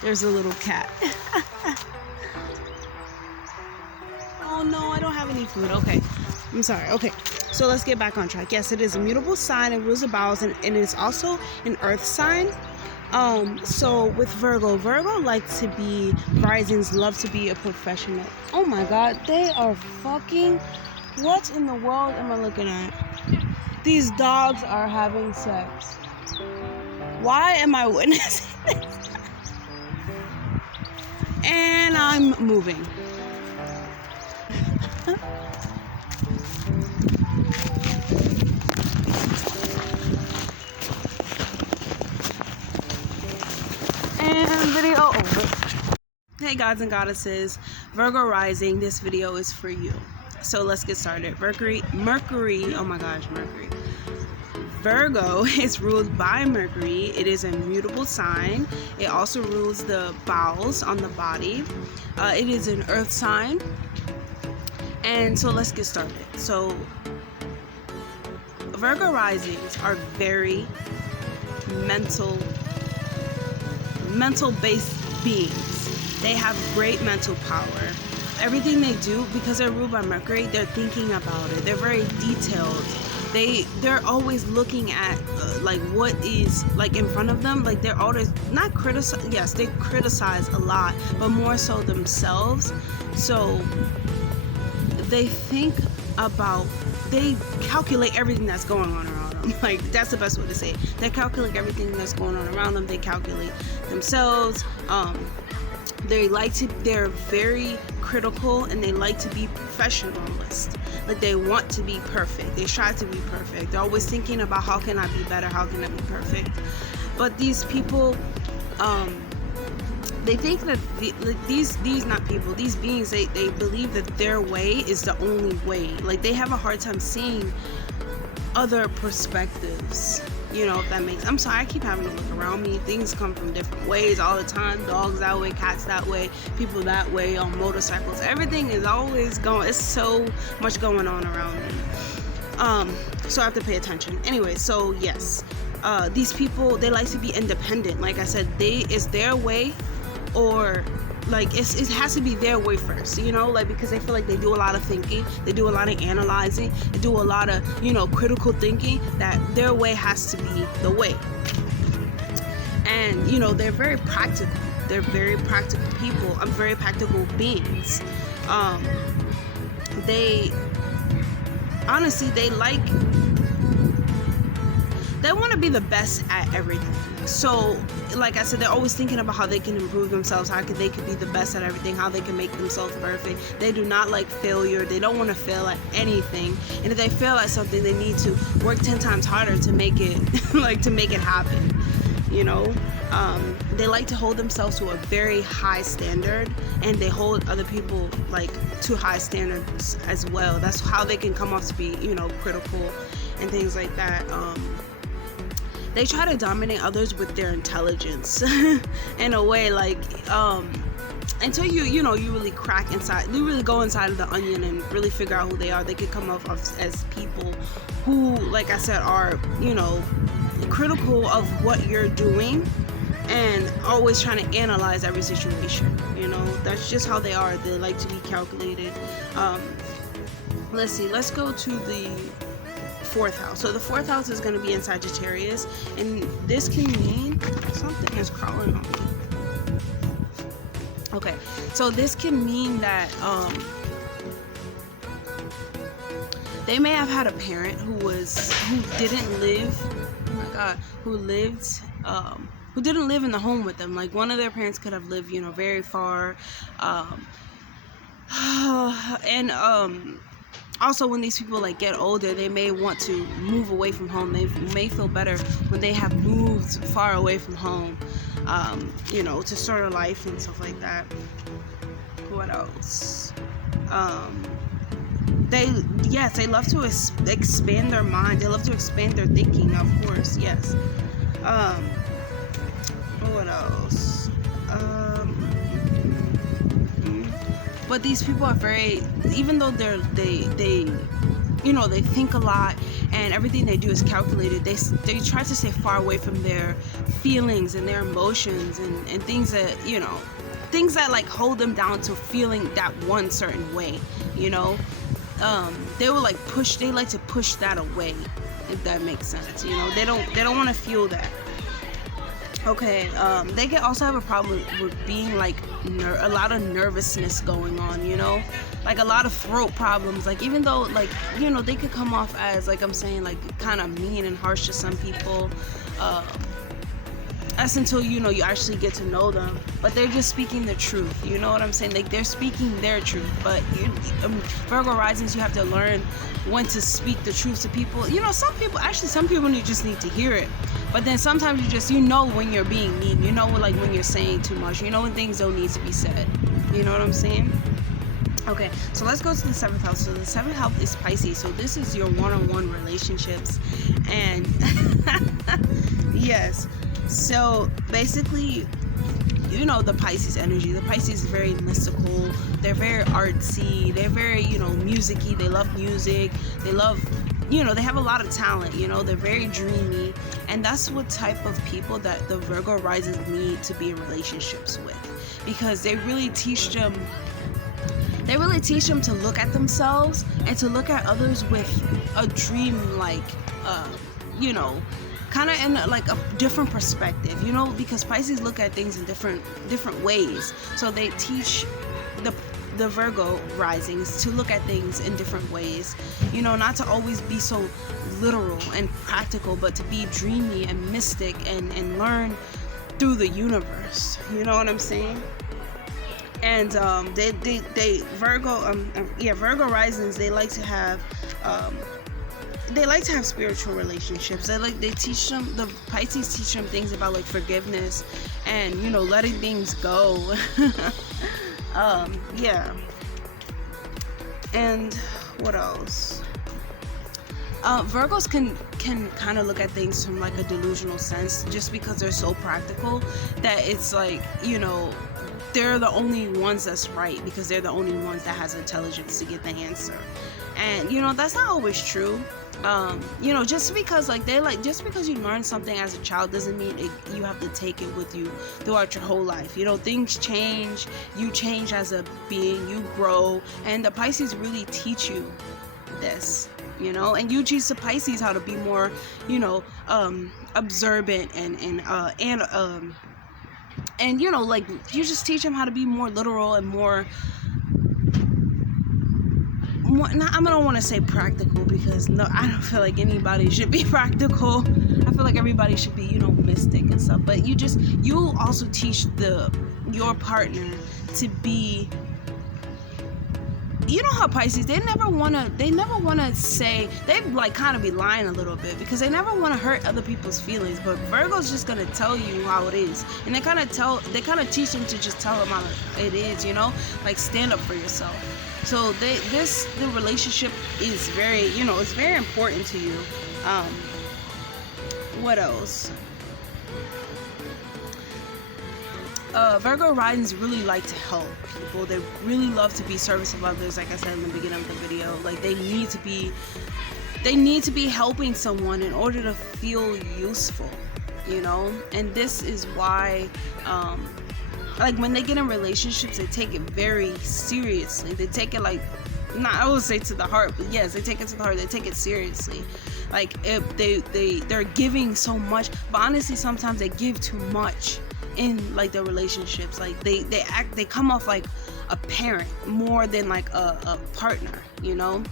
There's a little cat. Oh no, I don't have any food. Okay, I'm sorry. Okay, so let's get back on track. Yes, it is a mutable sign. It rules the bowels, and it is also an earth sign. So with Virgo likes to be, risings love to be a professional. Oh my god, they are fucking, what in the world am I looking at? These dogs are having sex. Why am I witnessing this? And I'm moving. And video over. Hey gods and goddesses, Virgo rising, this video is for you. So let's get started. Mercury, oh my gosh, Mercury. Virgo is ruled by Mercury. It is a mutable sign. It also rules the bowels on the body. It is an earth sign. And so let's get started. So Virgo risings are very mental-based beings. They have great mental power. Everything they do, because they're ruled by Mercury, they're thinking about it. They're very detailed. They're always looking at like what is like in front of them. Like they're always not criticize. Yes, they criticize a lot, but more so themselves. So they think about, they calculate everything that's going on around them. Like that's the best way to say it. They calculate everything that's going on around them. They calculate themselves. They're very critical, and they like to be professionalist. Like they want to be perfect. They strive to be perfect. They're always thinking about how can I be better? How can I be perfect? But these people, they think that these beings, they believe that their way is the only way. Like they have a hard time seeing other perspectives. You know, if that makes, I'm sorry, I keep having to look around me. Things come from different ways all the time. Dogs that way, cats that way, people that way, on motorcycles. Everything is always going, it's so much going on around me. So I have to pay attention. Anyway, so yes, these people, they like to be independent. Like I said, it's their way, or like it has to be their way first, you know, like because they feel like they do a lot of thinking, they do a lot of analyzing, they do a lot of, you know, critical thinking, that their way has to be the way. And you know, they're very practical. They're very practical people. I'm very practical beings. They honestly, they want to be the best at everything. So like I said, they're always thinking about how they can improve themselves, how they can be the best at everything, how they can make themselves perfect. They do not like failure. They don't want to fail at anything. And if they fail at something, they need to work 10 times harder to make it to make it happen, you know. They like to hold themselves to a very high standard, and they hold other people like to high standards as well. That's how they can come off to be, you know, critical and things like that. They try to dominate others with their intelligence in a way, like until you really crack inside, you really go inside of the onion and really figure out who they are. They could come off as people who, like I said, are, you know, critical of what you're doing and always trying to analyze every situation. You know, that's just how they are. They like to be calculated. Let's see, let's go to the 4th house. So the 4th house is going to be in Sagittarius, and this can mean something is crawling on me. Okay, so this can mean that they may have had a parent who didn't live, oh my god, who didn't live in the home with them. Like one of their parents could have lived, you know, very far, and also, when these people like get older, they may want to move away from home. They may feel better when they have moved far away from home, you know, to start a life and stuff like that. What else? They love to expand their mind. They love to expand their thinking, of course. Yes. What else? But these people are very, even though they you know, they think a lot, and everything they do is calculated. They try to stay far away from their feelings and their emotions and things that, you know, things that like hold them down to feeling that one certain way, you know. They will like they like to push that away, if that makes sense, you know. They don't want to feel that. Okay, they can also have a problem with being like a lot of nervousness going on, you know, like a lot of throat problems. Like, even though, like, you know, they could come off as, like I'm saying, like kind of mean and harsh to some people. That's until, you know, you actually get to know them, but they're just speaking the truth, you know what I'm saying? Like, they're speaking their truth. But Virgo risings, you have to learn when to speak the truth to people. You know, some people you just need to hear it, but then sometimes you know when you're being mean, you know, like when you're saying too much, you know, when things don't need to be said, you know what I'm saying? Okay, so let's go to the 7th house. So the 7th house is Pisces. So this is your one-on-one relationships. And yes, so basically, you know, the Pisces energy. The Pisces is very mystical. They're very artsy. They're very, you know, music-y. They love music. They love, you know, they have a lot of talent, you know. They're very dreamy. And that's what type of people that the Virgo risings need to be in relationships with, because they really teach them to look at themselves and to look at others with a dream, like, you know, kind of in like a different perspective, you know, because Pisces look at things in different ways. So they teach the Virgo risings to look at things in different ways, you know, not to always be so literal and practical, but to be dreamy and mystic and learn through the universe, you know what I'm saying? And Virgo risings, they like to have spiritual relationships. The Pisces teach them things about like forgiveness and, you know, letting things go. Yeah. And what else? Virgos can kind of look at things from like a delusional sense, just because they're so practical that it's like, you know, they're the only ones that's right, because they're the only ones that has intelligence to get the answer. And, you know, that's not always true. You know, just because you learn something as a child doesn't mean you have to take it with you throughout your whole life. You know, things change, you change as a being, you grow, and the Pisces really teach you this, you know. And you teach the Pisces how to be more, you know, observant and you know, like, you just teach them how to be more literal and more I don't want to say practical, because no, I don't feel like anybody should be practical. I feel like everybody should be, you know, mystic and stuff. But you also teach your partner to be, you know how Pisces, they never want to say, they like kind of be lying a little bit, because they never want to hurt other people's feelings. But Virgo's just going to tell you how it is. And they kind of teach them to just tell them how it is, you know, like stand up for yourself. So the relationship is very, you know, it's very important to you. What else? Virgo risings really like to help people. They really love to be service of others, like I said in the beginning of the video. Like, they need to be helping someone in order to feel useful, you know. And this is why like, when they get in relationships, they take it very seriously. They take it like, not, I would say to the heart, but yes, they take it to the heart. They take it seriously. Like, if they're giving so much, but honestly, sometimes they give too much in like their relationships. Like, they come off like a parent more than like a partner, you know.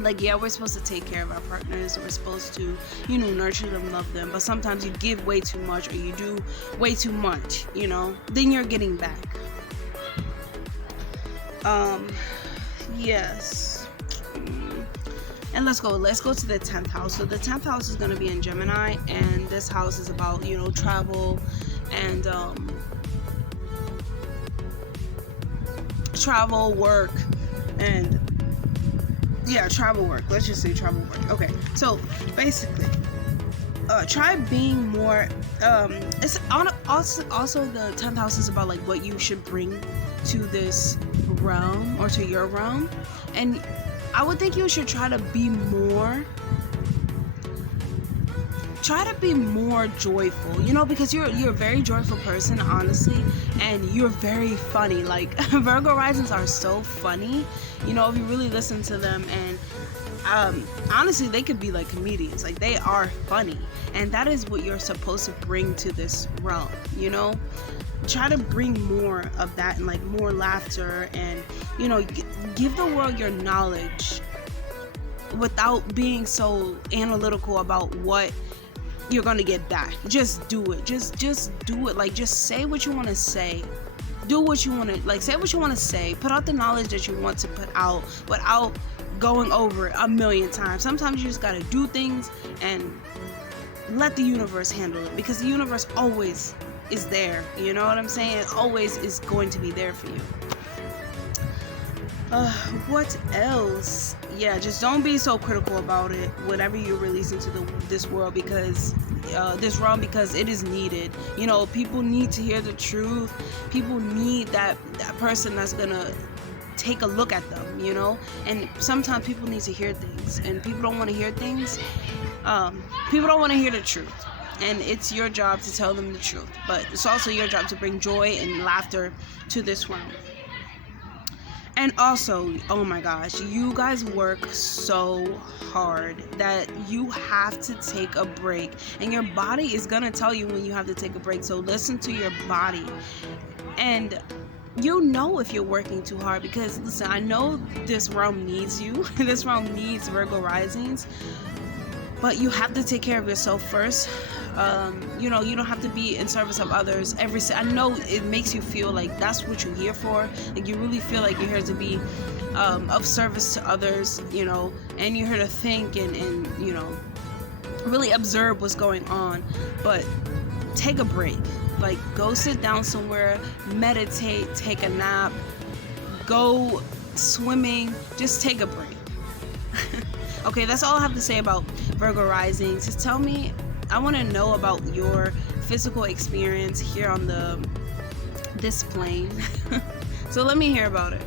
Like, yeah, we're supposed to take care of our partners, we're supposed to, you know, nurture them, love them, but sometimes you give way too much, or you do way too much, you know, then you're getting back. Yes. And let's go to the 10th house. So the 10th house is going to be in Gemini, and this house is about, you know, travel and travel, work, and travel work. Let's just say travel work. Okay, so basically, try being more. It's also the 10th house is about like what you should bring to this realm, or to your realm, and I would think you should try to be more joyful, you know, because you're a very joyful person, honestly, and you're very funny. Like, Virgo risings are so funny, you know, if you really listen to them. And honestly, they could be like comedians. Like, they are funny, and that is what you're supposed to bring to this realm, you know. Try to bring more of that, and like more laughter, and, you know, give the world your knowledge without being so analytical about what you're gonna get back. Just do it. Just do it. Like, just say what you want to say. Do what you want to, like, say what you want to say. Put out the knowledge that you want to put out without going over it a million times. Sometimes you just gotta do things and let the universe handle it, because the universe always is there. You know what I'm saying? It always is going to be there for you. What else? Yeah, just don't be so critical about it, whatever you release into this world, because this realm, because it is needed. You know, people need to hear the truth. People need that person that's gonna take a look at them, you know. And sometimes people need to hear things, and people don't want to hear things. People don't want to hear the truth, and it's your job to tell them the truth, but it's also your job to bring joy and laughter to this realm. And also, oh my gosh, you guys work so hard that you have to take a break, and your body is gonna tell you when you have to take a break. So listen to your body, and you know if you're working too hard, because listen, I know this realm needs you. This realm needs Virgo risings, but you have to take care of yourself first. You know, you don't have to be in service of others. I know it makes you feel like that's what you're here for. Like, you really feel like you're here to be of service to others, you know, and you're here to think and you know, really observe what's going on. But take a break. Like, go sit down somewhere, meditate, take a nap, go swimming, just take a break. Okay, that's all I have to say about Virgo risings. Just tell me, I want to know about your physical experience here on this plane. So let me hear about it.